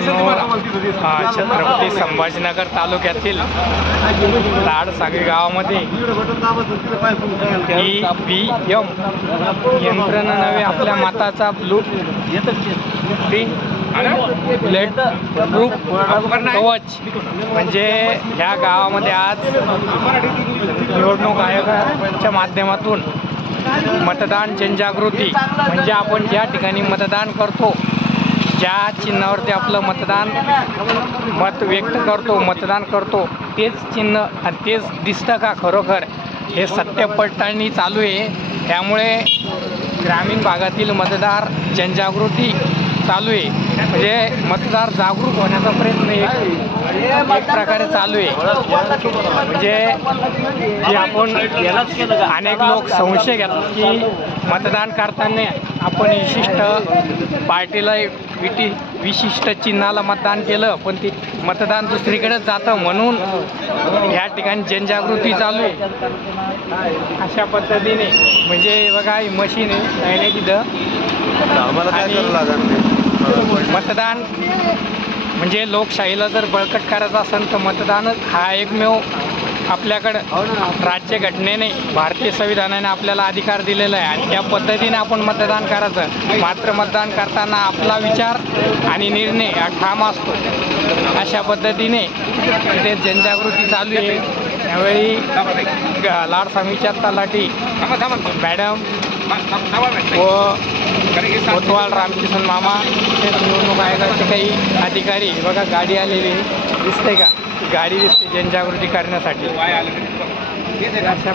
मित्रांनो, छत्रपती संभाजीनगर तालुक्यातील लाडसागरी गावामध्ये EVM यंत्रणा नव्हे आपल्या मताचा ब्लू प्रिंट बुलेट प्रूफ कवच म्हणजे ह्या गावामध्ये आज निवडणूक आयोगाच्या माध्यमातून मतदान जनजागृती म्हणजे आपण ज्या ठिकाणी मतदान करतो, ज्या चिन्हावरती आपलं मत व्यक्त करतो, मतदान करतो, तेच चिन्ह आणि तेच दिसतं का खरोखर हे सत्य पडताळणी चालू आहे। त्यामुळे ग्रामीण भागातील मतदार जनजागृती चालू आहे, म्हणजे मतदार जागरूक होण्याचा प्रयत्न एक प्रकारे चालू आहे। म्हणजे जे आपण अनेक लोक संशय घेतात की मतदान करताना आपण विशिष्ट पार्टीला विशिष्ट चिन्हाला मतदान केलं पण ते मतदान दुसरीकडेच जातं, म्हणून या ठिकाणी जनजागृती चालू आहे। अशा पद्धतीने म्हणजे बघा ही मशीन आहे तिथं मतदान म्हणजे लोकशाहीला जर बळकट करायचं असेल तर मतदानच हा एकमेव आपल्याकडं राज्यघटनेने भारतीय संविधानाने आपल्याला अधिकार दिलेला आहे आणि त्या पद्धतीने आपण मतदान करायचं। मात्र मतदान करताना आपला विचार आणि निर्णय हा ठाम असतो। अशा पद्धतीने इथे जनजागृती चालू आहे। त्यावेळी लाडसामीच्या तलाठी मॅडम व कोतवाल रामकिशन मामा ते निवडणूक आयोगाचे काही अधिकारी बघा गाडी आलेली दिसते का, गाडी दिसते जनजागृती करण्यासाठी। अशा